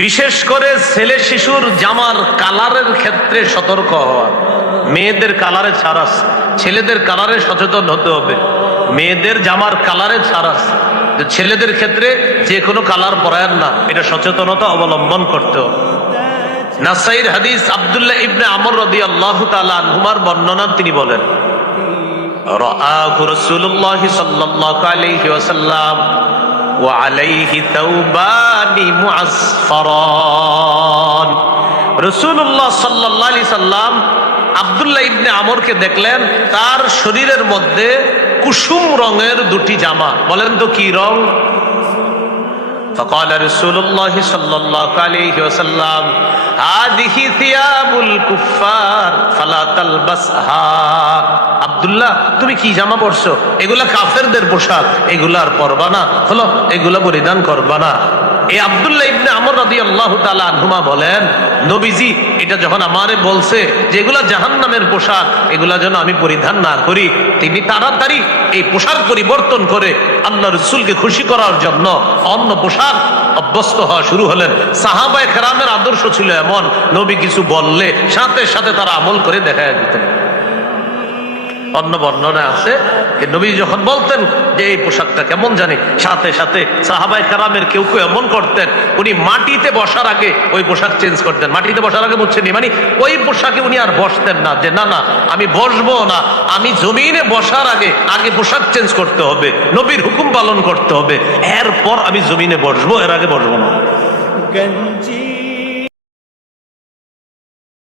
বিশেষ করে ছেলে শিশুর জামার কালারের ক্ষেত্রে সতর্ক হওয়া। মেয়েদের কালারে ছাড় আছে, ছেলেদের কালারে সচেতন হতে হবে। মেয়েদের জামার কালারে ছাড় আছে, ছেলেদের ক্ষেত্রে যে কোনো কালার পরায়েন না, এটা সচেতনতা অবলম্বন করতে হবে। নাসাইর হাদিস, আব্দুল্লাহ ইবনে আমর রাদিয়াল্লাহু তাআলা আনহুমার বর্ণনা, তিনি বলেন রাআহু রাসূলুল্লাহ সাল্লাল্লাহু আলাইহি ওয়াসাল্লাম ওয়া আলাইহি তাওবানি মুআসফারান। রাসূলুল্লাহ সাল্লাল্লাহু আলাইহি সাল্লাম আব্দুল্লাহ ইবনে আমরকে দেখলেন, তার শরীরের মধ্যে কুসুম রঙের দুটি জামা। বলেন তো কি রং? فقال رسول الله صلى الله عليه وسلم هذه ثياب الكفار فلا تلبسها। আব্দুল্লাহ, তুমি কি জামা পরছো? এগুলা কাফেরদের পোশাক, এগুলা আর পরবা না, হলো এগুলা পরিধান করবা না। এই আব্দুল্লাহ ইবনে আমর রাদিয়াল্লাহু তাআলা আনহুমা বলেন, নবীজি এটা যখন আমারে বলছে যে এগুলা জাহান্নামের পোশাক, এগুলা যেন আমি পরিধান না করি, তিনি তাড়াতাড়ি এই পোশাক পরিবর্তন করে আল্লাহ রাসূলকে খুশি করার জন্য অন্য পোশাক অভ্যস্ত হওয়া শুরু হলেন। সাহাবায়ে কেরামের আদর্শ ছিল এমন, নবী কিছু বললে সাথে সাথে তারা আমল করে দেখায় দিতেন। অন্য বর্ণনা আছে নবী যখন বলতেন যে এই পোশাকটা কেমন জানি, সাথে সাথে সাহাবায়ে কেরামের কেউ কেউ এমন করতেন, উনি মাটিতে বসার আগে ওই পোশাক চেঞ্জ করতেন। মাটিতে বসার আগে বুঝছেন, মানে ওই পোশাকে উনি আর বসতেন না, যে না না আমি বসবো না, আমি জমিনে বসার আগে আগে পোশাক চেঞ্জ করতে হবে, নবীর হুকুম পালন করতে হবে, এরপর আমি জমিনে বসবো, এর আগে বসবো না।